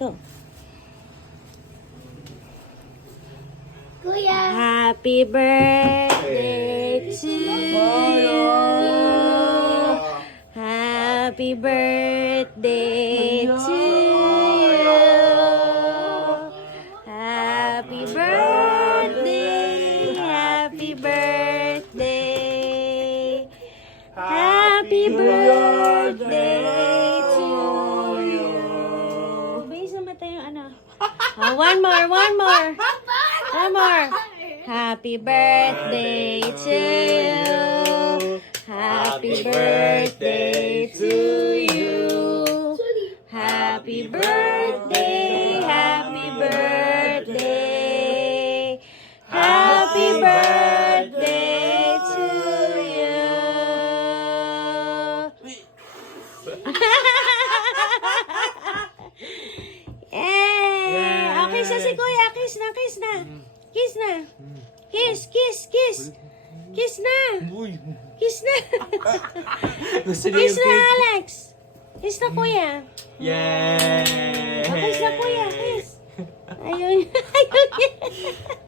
To. Kuya. Happy birthday to you. Happy birthday to you. Happy birthday. Happy birthday. Happy birthday to you. Base naman tayo ano. Oh, one more. One more. Happy birthday to you. Happy birthday to you. Happy birthday. Happy birthday. Happy birthday to you. Eh, okay sa si Kuya. Kiss na. Kiss na. Kiss. Kiss na. Kiss na. Kiss na, Alex. Kiss na, Kuya. Yay! Kiss na, Kuya. Kiss. Ayun.